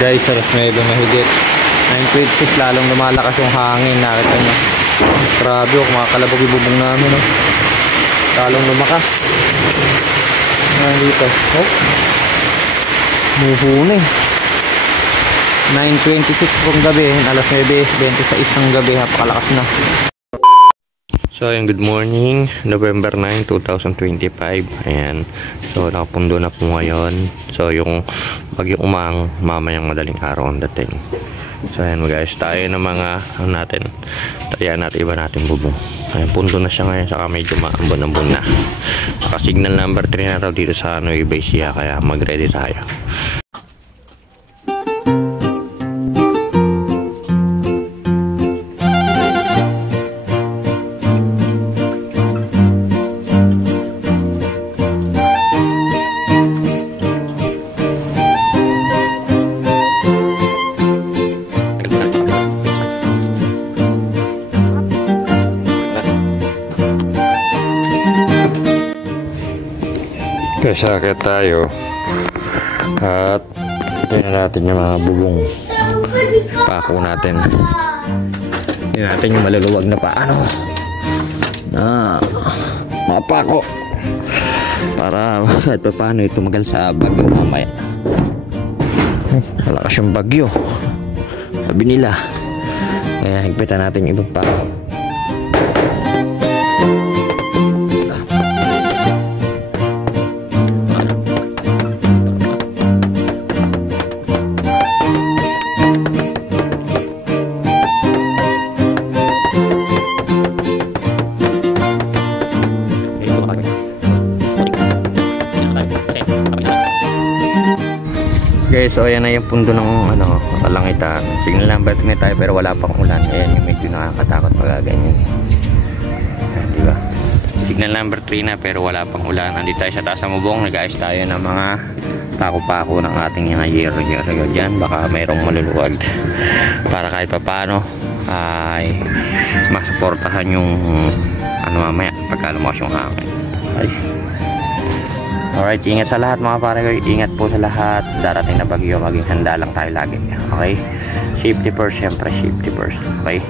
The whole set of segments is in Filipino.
Guys, alas 9 mahigit. 9:26, lalong lumalakas yung hangin. Nakita nyo. Grabe, kumakalabog yung bubong namin. Oh. Lalong lumakas. Dito. Oh. Muhuna eh. 9:26 pong gabi. Alas 9:26 ng gabi. Napakalakas na. So, ayan, good morning. November 9, 2025. Ayan. So, nakapundo na po ngayon. So, yung bagyong umang mamayang madaling araw on dating. So, ayan guys. Tayo na mga natin. Tayo natin iba natin bubong. Ayan, pundo na siya ngayon. Saka medyo maambon-ambon na. Saka signal number 3 na raw dito sa Nueva Ecija. Kaya mag-ready tayo. Kaya sakit tayo at tingnan natin yung mga bubong pako natin. Tingnan natin yung maluluwag na paano na mapako para kahit pa paano ito magal sa bagyo mamaya. Malakas yung bagyo sabi nila, kaya higpitan natin yung ibang pako. Guys, so ayan na yung pundo ng kalangitan. Signal number 3 na tayo pero wala pang ulan. Ayan yung medyo nakakatakot pag ganyan. Ayan, diba? Signal number 3 na pero wala pang ulan. Nandito tayo sa taas ng bubong. Nag-ayos tayo ng mga pako-pako ng ating mga yero dyan. Baka mayroong maluluwag. Para kahit pa paano ay masuportahan yung mamaya pagka lumakas yung hangin. Ay. Alright, ingat sa lahat mga pare ko. Ingat po sa lahat. Darating na bagyo, maging handa lang tayo lagi. Okay? Safety first, syempre. Safety first. Okay?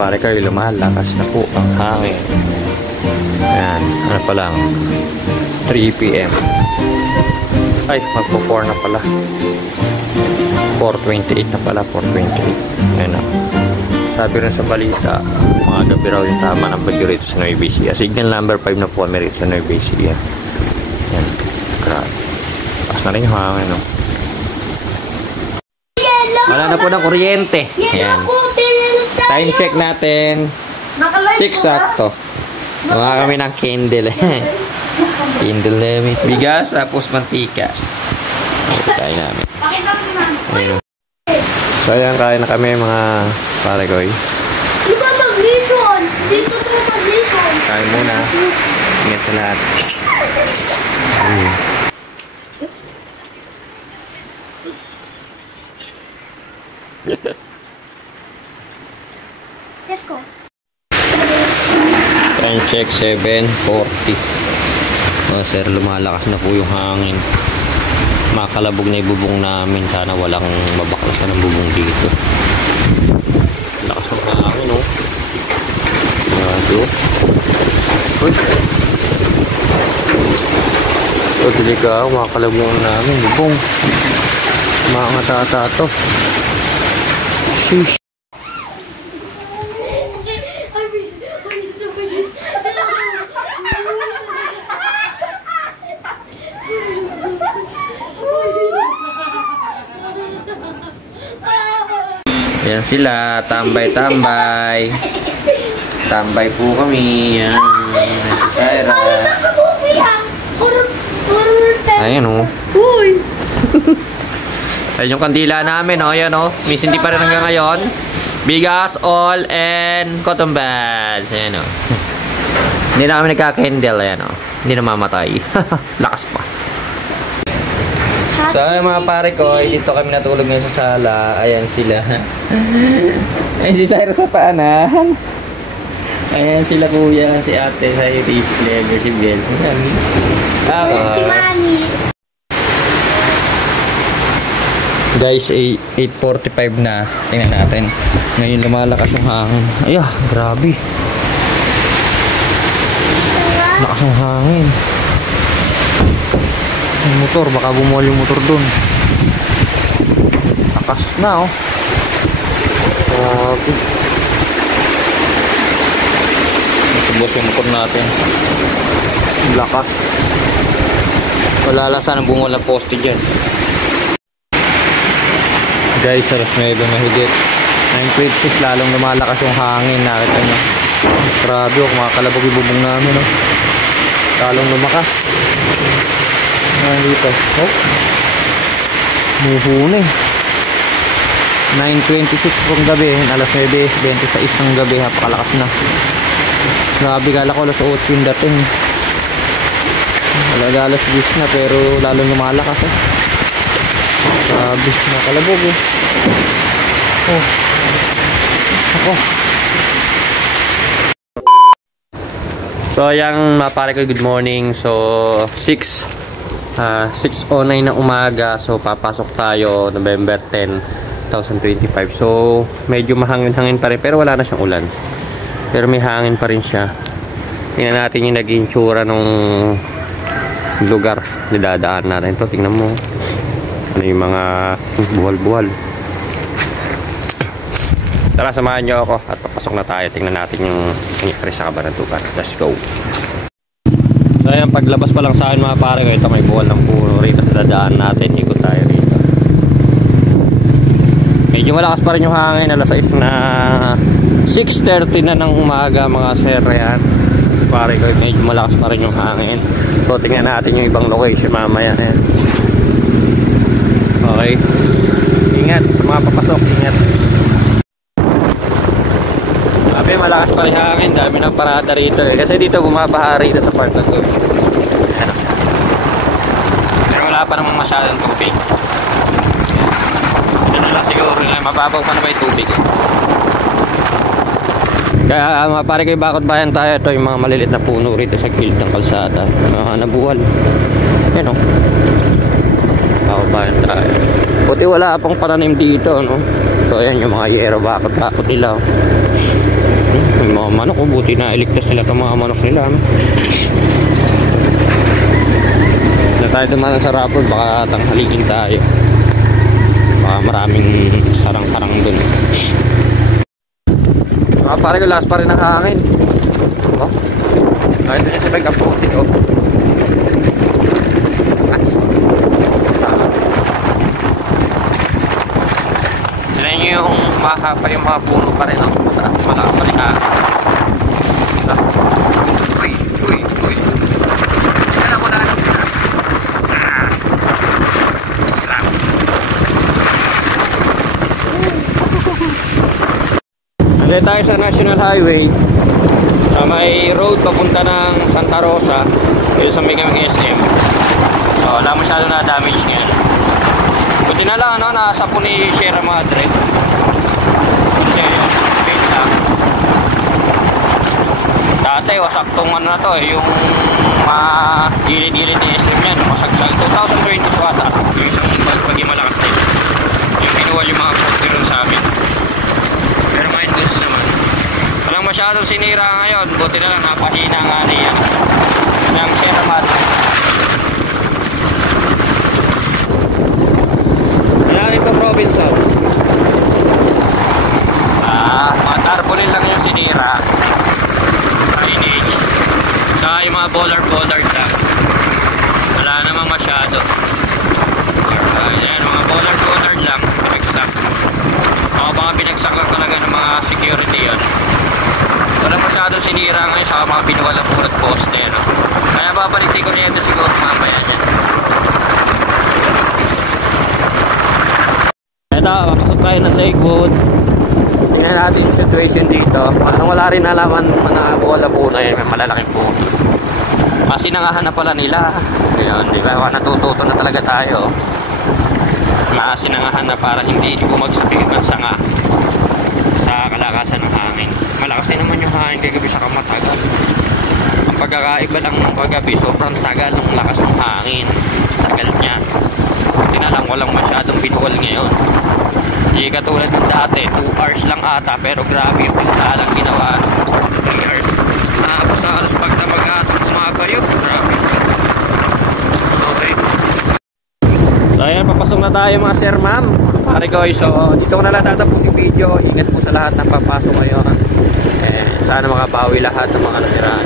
Pare kayo, lumalakas na po ang hangin. Ayan, ano pa lang 3 PM. Ay, magpo-4 na pala. 4:28 na pala, 4:28. Ayan na. Sabi rin sa balita, mga gabi raw yung tama ng bagyo rito sa Nueva Ecija. Signal number 5 na po kami rito sa Nueva Ecija. Ayan, grabe. Taas na rin yung hangin, no? Wala na po ng kuryente. Ayan. Time check natin. 6 sakto. Mga kami ng candle. Candle namin. Bigas, tapos mantika. Kain namin. Ayun. So ayan, kain na kami mga pare ko. Dito mag-listen! Dito to mag-listen! Kain muna. Ingat sa lahat. Let's go. Time check 7:40. Sir, lumalakas na po yung hangin. Makalabog na yung bubong namin. Sana walang mabaklasan ng bubong dito. Lakas ng hangin, oh. Ito. Uy. Ito, tiligaw. Makalabog namin. Bubong. Mga tatato. Sheesh. Yan sila, tambay-tambay. Tambay po kami. Yan. Sarah. Ayan o. Uy! Ayan yung kandila namin o. Ayan o. Miss, hindi pa rin hanggang ngayon. Bigas, all, and cotton buds. Ayan o. Hindi na kami nagka-candle. Ayan o. Hindi na mamatay. Lakas pa. So mga pare ko, dito kami natulog ngayon sa sala. Ayan sila. Ayan si Cyrus sa paanan. Ayan sila kuya, si ate, si Iris, Clever, si Biel. Si Mani. Guys, 8:45 na. Tingnan natin. Ngayon lumalakas yung hangin. Ayah, grabe. Lakas ng hangin. Yung motor, baka bumuwal yung motor dun. Lakas na, oh. Grabe. Nasubos yung motor natin. Lakas. Wala lang sana bumuwal ang poste dyan. Guys, alas 9 mahigit. 9:26, lalong lumalakas yung hangin. Nakita nyo. Grabe, oh. Kumakalabog yung bubong namin, oh. Lalong lumakas. Dito. Oh. Muhuni. 9:26 pong gabi. Alas 9:26 ng gabi. Napakalakas na. Grabe, kala ko alas 8 yung dating. Wala alas 10 na pero lalong lumalakas eh. Grabe, nakalabog eh. Oh. Ako. So ayan mga pare ko, good morning. So 6:09 ng umaga. So papasok tayo November 10, 2025. So medyo mahangin-hangin pa rin pero wala na siyang ulan. Pero may hangin pa rin siya. Tingnan natin yung naging tsura nung lugar na dadaan natin. Ito, tingnan mo. Ano yung mga buhal-buhal. Tara, samahan nyo ako at papasok na tayo. Tingnan natin yung i-press sa Cabanatuan. Let's go. So ayan, paglabas pa lang sa akin mga pare ko, ito may buwal ng puno rito sa dadaan natin. Ikot tayo rito. Medyo malakas pa rin yung hangin. Alas 6 na 6:30 na ng umaga mga sir. Ayan pare ko, medyo malakas pa rin yung hangin. So tingnan natin yung ibang location mamaya. Ayan. Okay, ingat sa mga papasok. Ingat. Sabi, malakas pa rin hangin. Dami ng parada rito eh. Kasi dito bumabaha rito sa part na to. Pero wala pa namang masyadong tubig. Ito na lang siguro na mababaw pa na ba yung tubig. Kaya mga pare kayo, bakit bayan tayo? Ito yung mga malilit na puno rito sa gilid ng kalsada. Nabuwal. Yan o. Bakit bayan tayo? Puti wala pang pananim dito, no? So ayan yung mga yero, bakit nila. Yung mga manok, buti na iligtas nila itong mga manok nila, no? Na tayo dumaan sa rapol, baka tanghalikin tayo. Baka maraming sarang-karang dun. Pare ko, lakas pa rin ang hangin. Oh. Ay, ito siya pag-upload ito. Sila nyo yung mahapa yung mga puno pa rin. Malakas pa rin hangin. Uy, uy, uy. Alam ko na alam sila. Dito tayo sa National Highway. Sa may road papunta ng Santa Rosa. Dito sa may SM. So wala masyado na damage ngayon. Buti na lang ano, nasa po ni Sierra Madre. Buti yun. Wait lang. Dati wasaktong ano na to eh, yung gilid-gilid ni SM yan. Masagsak 2022 ata. Yung isang pag malakas din. Yung pinuwal yung mga poster nun sa amin. Pero ngayon goods naman. Walang masyadong sinira ngayon. Buti na lang napahina nga niya ng Sierra Madre. Wala rin itong Robinson. Mga tarpaulin lang yung sinira. Signage. Saka yung mga bollard lang. Wala namang masyado. Ayan, mga bollard lang. Pinagsak. Mga pinagsak lang talaga ng mga security yun. Walang masyadong sinira ngayon sa mga binuwalang pulot poste. No? Kaya babalitin ko niya ito siguro mamaya dyan. Ito, makasok tayo ng Lakewood. Tingnan natin yung situation dito. Parang wala rin alaman na bola-bola yun. May malalaking puno. Masinangahan na pala nila. Ngayon, di ba? Natututo na talaga tayo. Masinangahan na para hindi bumagsak yung sanga sa kalakasan ng hangin. Malakas din naman yung hangin kagabi sa kamatagal. Ang pagkakaiba lang ng kagabi, sobrang tagal ang lakas ng hangin. Tagal niya. Hindi na lang walang masyadong binuwal ngayon. Hindi katulad ng dati, 2 hours lang ata, pero grabe yung pagkalang ginawa. 3 hours. Basta alas pagdamag ata kumabayo. Grabe. Okay. So ayan, papasok na tayo mga sir ma'am. Pare ko, so dito ko na lang tatapos yung video. Ingat po sa lahat ng papasok ngayon. Sana makabawi lahat ng mga nasiraan.